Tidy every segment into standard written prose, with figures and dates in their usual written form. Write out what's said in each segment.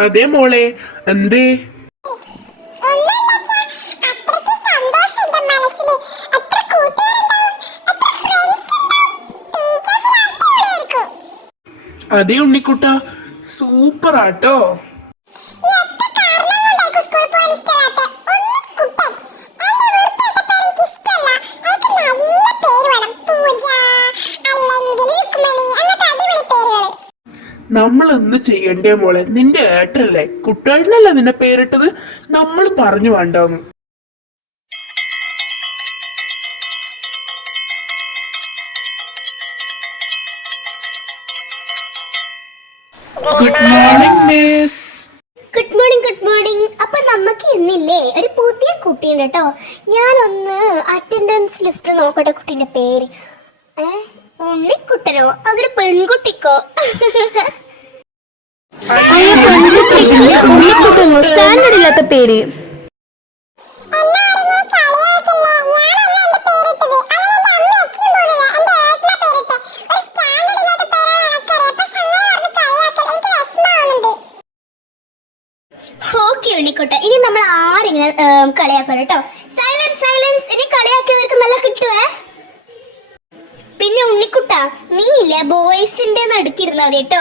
അതെ മോളെ, എന്തേ? അതെ ഉണ്ണിക്കുട്ട, സൂപ്പർ ആട്ടോ. നമ്മൾ എന്ത് ചെയ്യണ്ടേ മോളെ? നിന്റെ ഏട്ടല്ലേ, കുട്ടേട്ടനല്ല നിന്നെ പേരിട്ടത്. നമ്മൾ പറഞ്ഞു വേണ്ടാന്ന്. Good morning miss. Good morning, good morning. അപ്പൊ നമുക്ക് ഇന്നില്ലേ ഒരു പുതിയ കുട്ടിയുണ്ട് കേട്ടോ. ഞാനൊന്ന് അറ്റൻഡൻസ് ലിസ്റ്റ് നോക്കട്ടെ. കുട്ടീന്റെ പേര് ഉണ്ണിക്കുട്ടനോ അതൊരു പെൺകുട്ടിക്കോ? സ്റ്റാൻഡേർഡ് ഇല്ലാത്ത പേര്. ഓക്കെ ഉണ്ണിക്കുട്ട, ഇനി നമ്മൾ ആരെങ്കിലും കളിയാക്കണം കേട്ടോ. Silence, silence. ഇനി കളിയാക്കിയവർക്ക് നല്ല കിട്ടുവേ. പിന്നെ ഉണ്ണിക്കുട്ട, നീ ഇല്ല ബോയ്സിന്റെ നടുക്കിരുന്നാ മതി കേട്ടോ.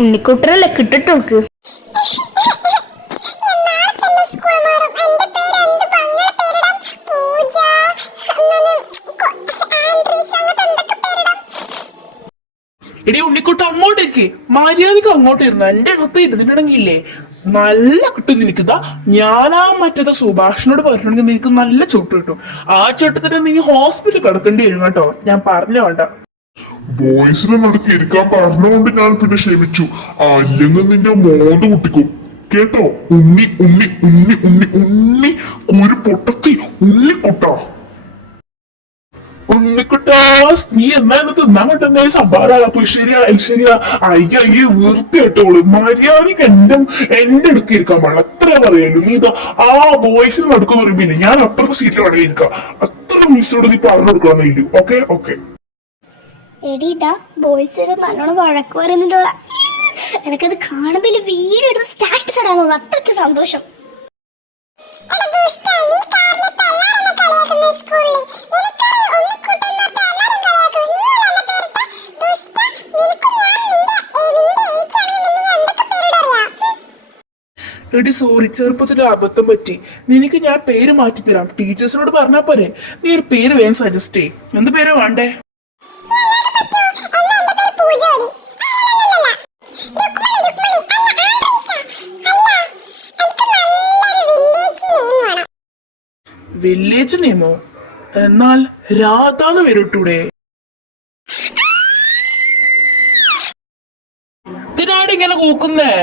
ഉണ്ണിക്കുട്ടനല്ലേ കിട്ടിട്ടോക്ക്. എടി ഉണ്ണിക്കുട്ട, അങ്ങോട്ടേക്ക് മര്യാദക്ക് അങ്ങോട്ട് ഇരുന്നു. എന്റെ അടുത്ത് ഇരുന്നിട്ടുണ്ടെങ്കിലേ നല്ല കിട്ടും നിനക്കിതാ. ഞാനാ മറ്റേത് സുഭാഷിനോട് പറഞ്ഞിട്ടുണ്ടെങ്കിൽ നിനക്ക് നല്ല ചുട്ട് കിട്ടും. ആ ചുട്ടത്തിന് നീ ഹോസ്പിറ്റലിൽ കിടക്കേണ്ടി വരും കേട്ടോ. ഞാൻ പറഞ്ഞു വേണ്ട. ബോയ്സിനെ നടക്കി ഇരിക്കാൻ പറഞ്ഞുകൊണ്ട് ഞാൻ പിന്നെ ക്ഷമിച്ചു. അല്ലെങ്കിൽ നിന്റെ മോന്ത് കുട്ടിക്കും കേട്ടോ. ഉണ്ണി ഉണ്ണി ഉണ്ണി ഉണ്ണി ഉണ്ണി കുരു പൊട്ടത്തി ഉണ്ണിക്കുട്ട. ഉണ്ണിക്കുട്ടാ, നീ എന്നാ തിന്നാൻ കിട്ടുന്ന സംഭാരം ശരിയാ ശരിയാ. അയ്യ വൃത്തിയായിട്ടോളൂ. മര്യാദക്ക് എന്റെ അടുക്ക് ഇരിക്കാൻ പാടില്ല. അത്ര പറയുള്ളൂ. നീ ഇതാ ആ ബോയ്സിന് നടക്കുന്ന പറയുമ്പോ ഞാൻ അപ്പുറത്തെ സീറ്റിൽ അവിടെ ഇരിക്കാം. അത്ര മിസ്സോട് നീ പറഞ്ഞു കൊടുക്കണമെന്നില്ല. Okay okay. എടീതാ ബോയ്സ് നല്ലോണം വഴക്ക് പറയുന്നുണ്ടോളാ. എനിക്കത് കാണുമ്പോ വീഡിയോ എടുത്ത് സ്റ്റാറ്റസ് ഇടാൻ തോന്നുന്നു. അത്രയ്ക്ക് സന്തോഷം. എടി സോറി, ചെറുപ്പത്തിൽ അബദ്ധം പറ്റി. നിനക്ക് ഞാൻ പേര് മാറ്റിത്തരാം. ടീച്ചേഴ്സിനോട് പറഞ്ഞാ പോരെ. നീ ഒരു പേര് വേഗം സജസ്റ്റ് ചെയ്. എന്ത് പേരാ വേണ്ടേ? വില്ലേജ് നെയിമോ? എന്നാൽ രാധാന്ന് പേരിട്ടൂടെ? ഇതിനാട് ഇങ്ങനെ കൂക്കുന്നേ?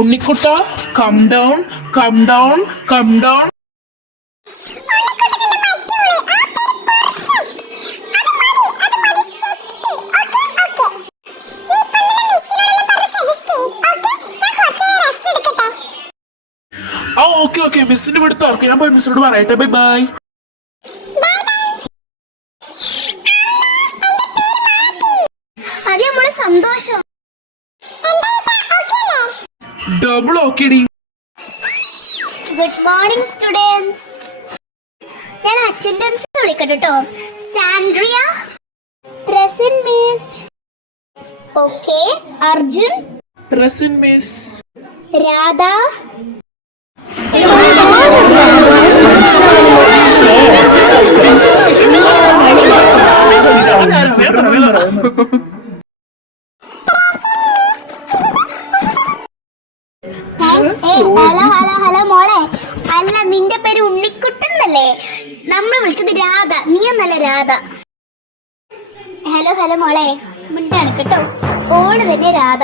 ഉണ്ണിക്കുട്ട, come down come down come down. ആ ഓക്കെ ഓക്കെ, മിസ്സിന്റെ വീട് ഓർക്കെ. ഞാൻ പോയി മിസ്സിനോട് പറയട്ടെ. Bye bye. അതെ നമ്മളെ സന്തോഷം. ഡബിൾ ഓക്കെടി. Good morning students. ഞാൻ അറ്റൻഡൻസ് വിളിക്കട്ടെ കേട്ടോ. Sandria present miss. Okay. Arjun present miss. Radha. Hello മോളെ. അല്ല, നിന്റെ പേര് ഉണ്ണിക്കുട്ടൻ എന്നല്ലേ? നമ്മൾ വിളിച്ചത് രാധ. നീ എന്നല്ല രാധ. ഹലോ മോളെ, മിണ്ടാണ് കേട്ടോ. ഓള് തന്നെ രാധ.